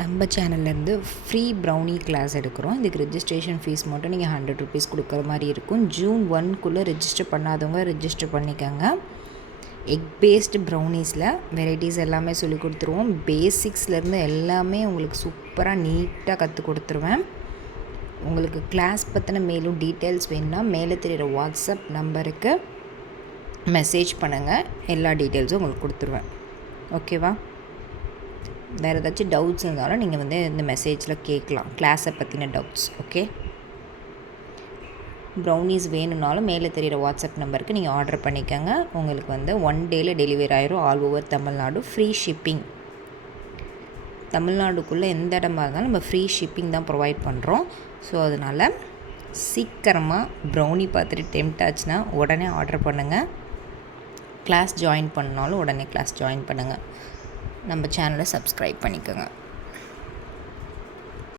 நம்ம சேனல்லேருந்து free brownie class எடுக்கிறோம். இதுக்கு ரெஜிஸ்ட்ரேஷன் ஃபீஸ் மட்டும் நீங்கள் ₹100 கொடுக்குற மாதிரி இருக்கும். ஜூன் 1க்குள்ளே ரெஜிஸ்டர் பண்ணாதவங்க ரெஜிஸ்டர் பண்ணிக்கோங்க. எக் பேஸ்டு ப்ரௌனீஸில் வெரைட்டிஸ் எல்லாமே சொல்லி கொடுத்துருவோம். பேசிக்ஸ்லேருந்து எல்லாமே உங்களுக்கு சூப்பராக நீட்டாக கற்றுக் கொடுத்துருவேன். உங்களுக்கு கிளாஸ் பற்றின மேலும் டீட்டெயில்ஸ் வேணும்னா மேலே தெரிகிற வாட்ஸ்அப் நம்பருக்கு மெசேஜ் பண்ணுங்கள். எல்லா டீட்டெயில்ஸும் உங்களுக்கு கொடுத்துருவேன். ஓகேவா? வேறு ஏதாச்சும் டவுட்ஸ் இருந்தாலும் நீங்கள் இந்த மெசேஜில் கேட்கலாம், கிளாஸை பற்றின டவுட்ஸ். ஓகே, ப்ரௌனீஸ் வேணும்னாலும் மேலே தெரிகிற வாட்ஸ்அப் நம்பருக்கு நீங்கள் ஆர்டர் பண்ணிக்கோங்க. உங்களுக்கு 1 டேயில் டெலிவரி ஆயிரும். All over Tamil Nadu. Free shipping. தமிழ்நாடுக்குள்ளே எந்த இடமா இருந்தாலும் நம்ம ஃப்ரீ ஷிப்பிங் தான் ப்ரொவைட் பண்ணுறோம். ஸோ அதனால் சீக்கிரமாக ப்ரௌனி பார்த்துட்டு டெம்ட் ஆச்சுன்னா உடனே ஆர்டர் பண்ணுங்கள். கிளாஸ் ஜாயின் பண்ணாலும் உடனே கிளாஸ் ஜாயின் பண்ணுங்கள். நம்ம சேனலை சப்ஸ்கிரைப் பண்ணிக்கோங்க.